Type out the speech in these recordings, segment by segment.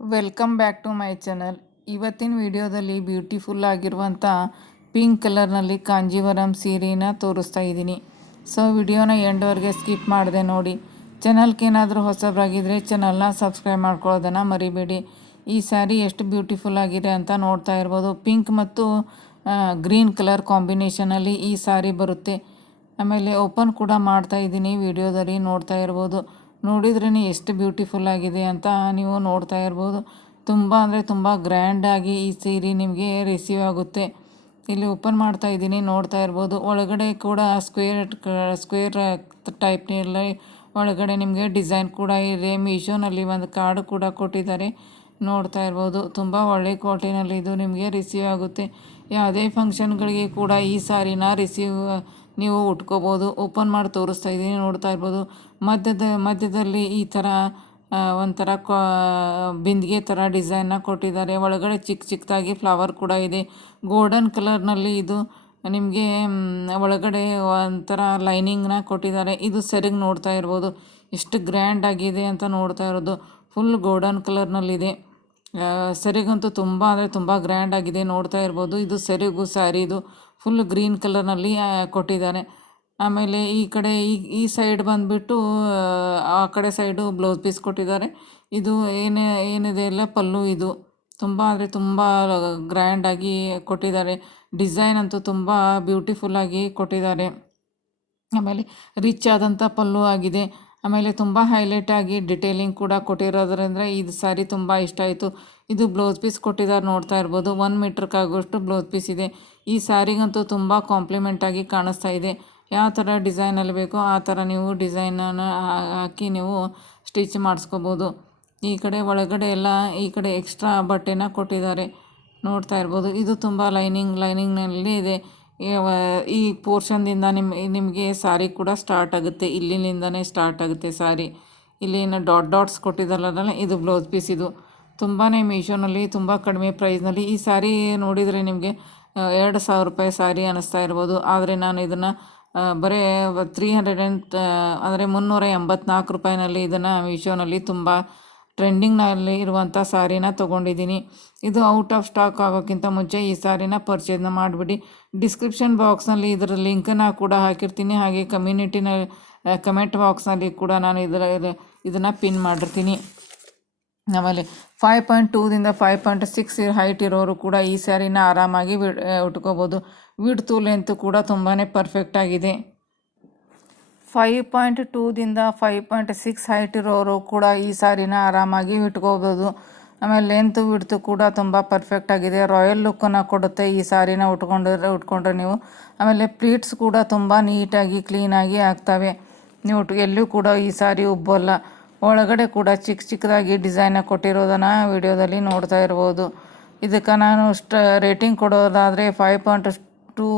Welcome back to my channel ಇವತ್ತಿನ ವಿಡಿಯೋದಲ್ಲಿ beautiful ಆಗಿರುವಂಥ ಪಿಂಕ್ ಕಲರ್ನಲ್ಲಿ ಕಾಂಜೀವರಂ ಸೀರೆನ ತೋರಿಸ್ತಾ ಇದ್ದೀನಿ. ಸೊ ವಿಡಿಯೋನ ಎಂಡ್ವರೆಗೆ ಸ್ಕಿಪ್ ಮಾಡಿದೆ ನೋಡಿ. ಚಾನಲ್ಗೆ ಏನಾದರೂ ಹೊಸಬರಾಗಿದ್ದರೆ ಚಾನಲ್ನ ಸಬ್ಸ್ಕ್ರೈಬ್ ಮಾಡ್ಕೊಳ್ಳೋದನ್ನು ಮರಿಬೇಡಿ. ಈ ಸ್ಯಾರಿ ಎಷ್ಟು ಬ್ಯೂಟಿಫುಲ್ ಆಗಿದೆ ಅಂತ ನೋಡ್ತಾ ಇರ್ಬೋದು. ಪಿಂಕ್ ಮತ್ತು ಗ್ರೀನ್ ಕಲರ್ ಕಾಂಬಿನೇಷನಲ್ಲಿ ಈ ಸ್ಯಾರಿ ಬರುತ್ತೆ. ಆಮೇಲೆ ಓಪನ್ ಕೂಡ ಮಾಡ್ತಾ ಇದ್ದೀನಿ. ವಿಡಿಯೋದಲ್ಲಿ ನೋಡ್ತಾ ಇರ್ಬೋದು. ನೋಡಿದ್ರೇ ಎಷ್ಟು ಬ್ಯೂಟಿಫುಲ್ ಆಗಿದೆ ಅಂತ ನೀವು ನೋಡ್ತಾ ಇರ್ಬೋದು. ತುಂಬ ಅಂದರೆ ತುಂಬ ಗ್ರ್ಯಾಂಡಾಗಿ ಈ ಸೀರೆ ನಿಮಗೆ ರಿಸೀವ್ ಆಗುತ್ತೆ. ಇಲ್ಲಿ ಓಪನ್ ಮಾಡ್ತಾ ಇದ್ದೀನಿ, ನೋಡ್ತಾ ಇರ್ಬೋದು. ಒಳಗಡೆ ಕೂಡ ಸ್ಕ್ವೇರ್ ಸ್ಕ್ವೇರ್ ಟೈಪ್ನಲ್ಲಿ ಒಳಗಡೆ ನಿಮಗೆ ಡಿಸೈನ್ ಕೂಡ ಇದೆ. ಮೀಶೋನಲ್ಲಿ ಒಂದು ಕಾರ್ಡ್ ಕೂಡ ಕೊಟ್ಟಿದ್ದಾರೆ. ನೋಡ್ತಾ ಇರ್ಬೋದು. ತುಂಬ ಒಳ್ಳೆ ಕ್ವಾಲಿಟಿನಲ್ಲಿ ಇದು ನಿಮಗೆ ರಿಸೀವ್ ಆಗುತ್ತೆ. ಯಾವುದೇ ಫಂಕ್ಷನ್ಗಳಿಗೆ ಕೂಡ ಈ ಸಾರಿನ ರಿಸೀವ್ ನೀವು ಉಟ್ಕೋಬೋದು, ಓಪನ್ ಮಾಡಿ ತೋರಿಸ್ತಾ ಇದ್ದೀನಿ, ನೋಡ್ತಾ ಇರ್ಬೋದು. ಮಧ್ಯದ, ಮಧ್ಯದಲ್ಲಿ ಈ ಥರ ಒಂಥರ ಬಿಂದಿಗೆ ಥರ ಡಿಸೈನ್ನ ಕೊಟ್ಟಿದ್ದಾರೆ. ಒಳಗಡೆ ಚಿಕ್ಕ ಚಿಕ್ಕದಾಗಿ ಫ್ಲವರ್ ಕೂಡ ಇದೆ. ಗೋಲ್ಡನ್ ಕಲರ್ನಲ್ಲಿ ಇದು ನಿಮಗೆ ಒಳಗಡೆ ಒಂಥರ ಲೈನಿಂಗ್ನ ಕೊಟ್ಟಿದ್ದಾರೆ. ಇದು ಸೆರಗು ನೋಡ್ತಾ ಇರ್ಬೋದು. ಎಷ್ಟು ಗ್ರ್ಯಾಂಡ್ ಆಗಿದೆ ಅಂತ ನೋಡ್ತಾ ಇರೋದು. Full golden ಕಲರ್ನಲ್ಲಿದೆ. ಸೆರಗಂತೂ ತುಂಬ ಅಂದರೆ ತುಂಬ ಗ್ರ್ಯಾಂಡ್ ಆಗಿದೆ, ನೋಡ್ತಾ ಇರ್ಬೋದು. ಇದು ಸೆರೆಗು ಸ್ಯಾರಿ ಇದು ಫುಲ್ ಗ್ರೀನ್ ಕಲರ್ನಲ್ಲಿ ಕೊಟ್ಟಿದ್ದಾರೆ. ಆಮೇಲೆ ಈ ಕಡೆ, ಈ ಈ ಸೈಡ್ ಬಂದುಬಿಟ್ಟು, ಆ ಕಡೆ ಸೈಡು ಬ್ಲೌಸ್ ಪೀಸ್ ಕೊಟ್ಟಿದ್ದಾರೆ. ಇದು ಏನೇ, ಏನಿದೆ ಎಲ್ಲ ಪಲ್ಲು ಇದು. ತುಂಬ ಅಂದರೆ ತುಂಬ ಗ್ರ್ಯಾಂಡಾಗಿ ಕೊಟ್ಟಿದ್ದಾರೆ. ಡಿಸೈನ್ ಅಂತೂ ತುಂಬ ಬ್ಯೂಟಿಫುಲ್ಲಾಗಿ ಕೊಟ್ಟಿದ್ದಾರೆ. ಆಮೇಲೆ ರಿಚ್ ಆದಂಥ ಪಲ್ಲು ಆಗಿದೆ. ಆಮೇಲೆ ತುಂಬ ಹೈಲೈಟ್ ಆಗಿ ಡಿಟೇಲಿಂಗ್ ಕೂಡ ಕೊಟ್ಟಿರೋದ್ರಿಂದ ಇದು ಸ್ಯಾರಿ ತುಂಬ ಇಷ್ಟ ಆಯಿತು. ಇದು ಬ್ಲೌಸ್ ಪೀಸ್ ಕೊಟ್ಟಿದ್ದಾರೆ ನೋಡ್ತಾ ಇರ್ಬೋದು. ಒನ್ ಮೀಟ್ರ್ಗಾಗುವಷ್ಟು ಬ್ಲೌಸ್ ಪೀಸ್ ಇದೆ. ಈ ಸ್ಯಾರಿಗಂತೂ ತುಂಬ ಕಾಂಪ್ಲಿಮೆಂಟಾಗಿ ಕಾಣಿಸ್ತಾ ಇದೆ. ಯಾವ ಥರ ಡಿಸೈನಲ್ಲಿ ಬೇಕೋ ಆ ಥರ ನೀವು ಡಿಸೈನನ್ನು ಹಾಕಿ ನೀವು ಸ್ಟಿಚ್ ಮಾಡಿಸ್ಕೋಬೋದು. ಈ ಕಡೆ ಒಳಗಡೆ ಎಲ್ಲ ಈ ಕಡೆ ಎಕ್ಸ್ಟ್ರಾ ಬಟ್ಟೆನ ಕೊಟ್ಟಿದ್ದಾರೆ ನೋಡ್ತಾ ಇರ್ಬೋದು. ಇದು ತುಂಬ ಲೈನಿಂಗ್ ಲೈನಿಂಗ್ನಲ್ಲಿ ಇದೆ. ಈ ಪೋರ್ಷನ್ದಿಂದ ನಿಮ್ಮ ನಿಮಗೆ ಸಾರಿ ಕೂಡ ಸ್ಟಾರ್ಟ್ ಆಗುತ್ತೆ. ಇಲ್ಲಿನಿಂದನೇ ಸ್ಟಾರ್ಟ್ ಆಗುತ್ತೆ ಸಾರಿ ಇಲ್ಲಿನ ಡಾಟ್ ಡಾಟ್ಸ್ ಕೊಟ್ಟಿದ್ದಾರಲ್ಲ, ಇದು ಬ್ಲೌಸ್ ಪೀಸ್ ಇದು. ತುಂಬಾ ಮೀಶೋನಲ್ಲಿ, ತುಂಬ ಕಡಿಮೆ ಪ್ರೈಸ್ನಲ್ಲಿ ಈ ಸಾರಿ ನೋಡಿದರೆ ನಿಮಗೆ ಎರಡು ಸಾವಿರ ರೂಪಾಯಿ ಸಾರಿ ಅನ್ನಿಸ್ತಾ ಇರ್ಬೋದು. ಆದರೆ ನಾನು ಇದನ್ನು ಬರೀ ತ್ರೀ ಹಂಡ್ರೆಡ್ ಆ್ಯಂಡ್ ಅಂದರೆ ಮುನ್ನೂರ ಎಂಬತ್ನಾಲ್ಕು ರೂಪಾಯಿನಲ್ಲಿ ಇದನ್ನು ಮೀಶೋನಲ್ಲಿ ತುಂಬ ಟ್ರೆಂಡಿಂಗ್ನಲ್ಲಿ ಇರುವಂಥ ಸಾರಿನ ತೊಗೊಂಡಿದ್ದೀನಿ. ಇದು ಔಟ್ ಆಫ್ ಸ್ಟಾಕ್ ಆಗೋಕ್ಕಿಂತ ಮುಂಚೆ ಈ ಸಾರಿನ ಪರ್ಚೇಸ್ನ ಮಾಡಿಬಿಡಿ. ಡಿಸ್ಕ್ರಿಪ್ಷನ್ ಬಾಕ್ಸ್ನಲ್ಲಿ ಇದರ ಲಿಂಕನ್ನು ಕೂಡ ಹಾಕಿರ್ತೀನಿ. ಹಾಗೆ ಕಮ್ಯುನಿಟಿನ, ಕಮೆಂಟ್ ಬಾಕ್ಸ್ನಲ್ಲಿ ಕೂಡ ನಾನು ಇದರ, ಇದನ್ನು ಪಿನ್ ಮಾಡಿರ್ತೀನಿ. ಆಮೇಲೆ ಫೈವ್ ಪಾಯಿಂಟ್ ಟೂದಿಂದ ಫೈವ್ ಪಾಯಿಂಟ್ ಸಿಕ್ಸ್ ಹೈಟ್ ಇರೋರು ಕೂಡ ಈ ಸ್ಯಾರಿನ ಆರಾಮಾಗಿ ಉಟ್ಕೋಬೋದು. ವಿಡ್ತು ಲೆಂತ್ ಕೂಡ ತುಂಬಾ ಪರ್ಫೆಕ್ಟಾಗಿದೆ ಫೈವ್ ಪಾಯಿಂಟ್ ಟೂದಿಂದ ಫೈವ್ ಪಾಯಿಂಟ್ ಸಿಕ್ಸ್ ಹೈಟ್ ಇರೋರು ಕೂಡ ಈ ಸಾರಿನ ಆರಾಮಾಗಿ ಇಟ್ಕೋಬೋದು ಆಮೇಲೆ ಲೆಂತ್ ವಿಡ್ತು ಕೂಡ ತುಂಬ ಪರ್ಫೆಕ್ಟಾಗಿದೆ ರಾಯಲ್ ಲುಕ್ಕನ್ನು ಕೊಡುತ್ತೆ ಈ ಸಾರಿನ ಉಟ್ಕೊಂಡ್ರೆ ಉಟ್ಕೊಂಡ್ರೆ ನೀವು. ಆಮೇಲೆ ಪ್ಲೀಟ್ಸ್ ಕೂಡ ತುಂಬ ನೀಟಾಗಿ ಕ್ಲೀನಾಗಿ ಆಗ್ತವೆ. ನೀವು ಎಲ್ಲೂ ಕೂಡ ಈ ಸಾರಿ ಉಬ್ಬೋಲ್ಲ. ಒಳಗಡೆ ಕೂಡ ಚಿಕ್ಕ ಚಿಕ್ಕದಾಗಿ ಡಿಸೈನ ಕೊಟ್ಟಿರೋದನ್ನು ವಿಡಿಯೋದಲ್ಲಿ ನೋಡ್ತಾ ಇರ್ಬೋದು. ಇದಕ್ಕೆ ನಾನು ಸ್ಟ ರೇಟಿಂಗ್ ಕೊಡೋದಾದರೆ ಫೈವ್ ಪಾಯಿಂಟ್ ಟೂ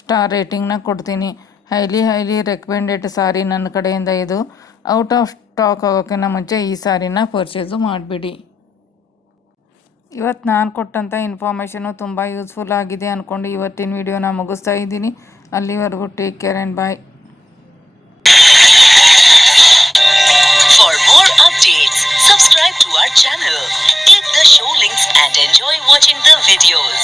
ಸ್ಟಾರ್ ರೇಟಿಂಗ್ನ ಕೊಡ್ತೀನಿ. ಹೈಲಿ ಹೈಲಿ ರೆಕಮೆಂಡೆಡ್ ಸಾರಿ ನನ್ನ ಕಡೆಯಿಂದ ಇದು. ಔಟ್ ಆಫ್ ಸ್ಟಾಕ್ ಆಗೋಕ್ಕಿಂತ ಮುಂಚೆ ಈ ಸಾರಿನ ಪರ್ಚೇಸು ಮಾಡಿಬಿಡಿ. ಇವತ್ತು ನಾನು ಕೊಟ್ಟಂಥ ಇನ್ಫಾರ್ಮೇಷನು ತುಂಬ ಯೂಸ್ಫುಲ್ ಆಗಿದೆ ಅಂದ್ಕೊಂಡು ಇವತ್ತಿನ ವಿಡಿಯೋನ ಮುಗಿಸ್ತಾ ಇದ್ದೀನಿ. ಅಲ್ಲಿವರೆಗೂ take care and bye Subscribe to our channel, click the show links and enjoy watching the videos.